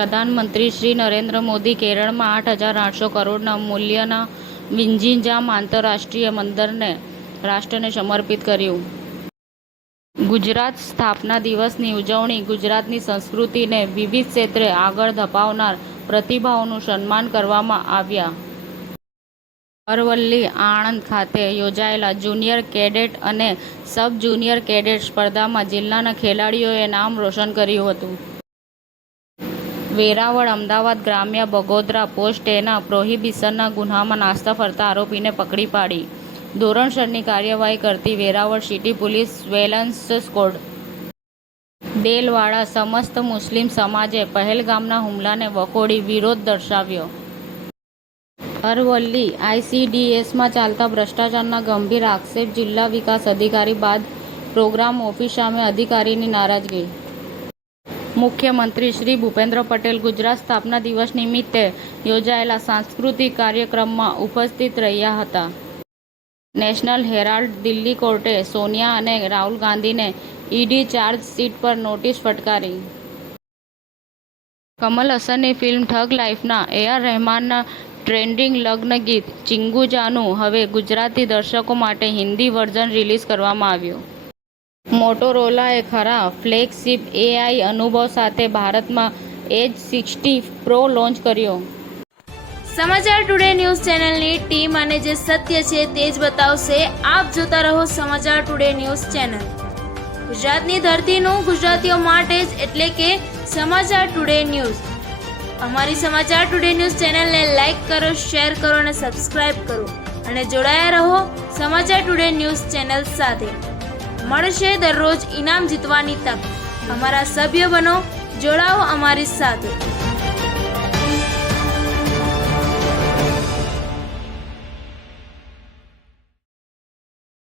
પ્રધાનમંત્રી શ્રી નરેન્દ્ર મોદી કેરળમાં 8,800 કરોડના મૂલ્યના વિંઝિંજામ આંતરરાષ્ટ્રીય બંદરને રાષ્ટ્રને સમર્પિત કર્યું. ગુજરાત સ્થાપના દિવસની ઉજવણી ગુજરાતની સંસ્કૃતિને વિવિધ ક્ષેત્રે આગળ ધપાવનાર પ્રતિભાઓનું સન્માન કરવામાં આવ્યા. અરવલ્લી આણંદ ખાતે યોજાયેલા જુનિયર કેડેટ અને સબ જુનિયર કેડેટ સ્પર્ધામાં જિલ્લાના ખેલાડીઓએ નામ રોશન કર્યું હતું. વેરાવળ અમદાવાદ ગ્રામ્ય બગોદરા પોસ્ટ 2ના પ્રોહિબિશનના ગુન્હામાં નાસ્તા ફરતા આરોપીને પકડી પાડી ધોરણસરની કાર્યવાહી કરતી Veraval city police surveillance squad. Delwada સમસ્ત મુસ્લિમ સમાજે પહેલગામના હુમલાને વખોડી વિરોધ દર્શાવ્યો. અરવલ્લી આઈસીડીએસમાં ચાલતા ભ્રષ્ટાચારના ગંભીર આક્ષેપ જિલ્લા વિકાસ અધિકારી બાદ પ્રોગ્રામ ઓફિસ સામે અધિકારીની નારાજગી. મુખ્યમંત્રી શ્રી ભૂપેન્દ્ર પટેલ ગુજરાત સ્થાપના દિવસ નિમિત્તે યોજાયેલા સાંસ્કૃતિક કાર્યક્રમમાં ઉપસ્થિત રહ્યા હતા. નેશનલ હેરાલ્ડ દિલ્હી કોર્ટે સોનિયા અને રાહુલ ગાંધીને ઈડી ચાર્જશીટ પર નોટિસ ફટકારી. કમલ હસનની ફિલ્મ ઠગ લાઇફના AR રહેમાનના ટ્રેન્ડિંગ લગ્ન ગીત ચિંગુજાનું હવે ગુજરાતી દર્શકો માટે હિન્દી વર્ઝન રિલીઝ કરવામાં આવ્યું. મોટોરોલાએ ખરા ફ્લેગશિપ AI અનુભવ સાથે ભારતમાં એજ 60 પ્રો લોન્ચ કર્યો. સમાચાર ટુડે ન્યૂઝ ચેનલની ટીમ અને જે સત્ય છે તે જ બતાવશે. આપ જોતા રહો સમાચાર ટુડે ન્યૂઝ ચેનલ. ગુજરાતની ધરતીનું ગુજરાતીઓ માટે જ, એટલે કે સમાચાર ટુડે ન્યૂઝ. અમારી સમાચાર ટુડે ન્યૂઝ ચેનલને લાઇક કરો, શેર કરો અને સબસ્ક્રાઇબ કરો અને જોડાયા રહો સમાચાર ટુડે ન્યૂઝ ચેનલ સાથે. મળશે દરરોજ ઇનામ જીતવાની તક. અમારા સભ્ય બનો, જોડાઓ અમારી સાથે.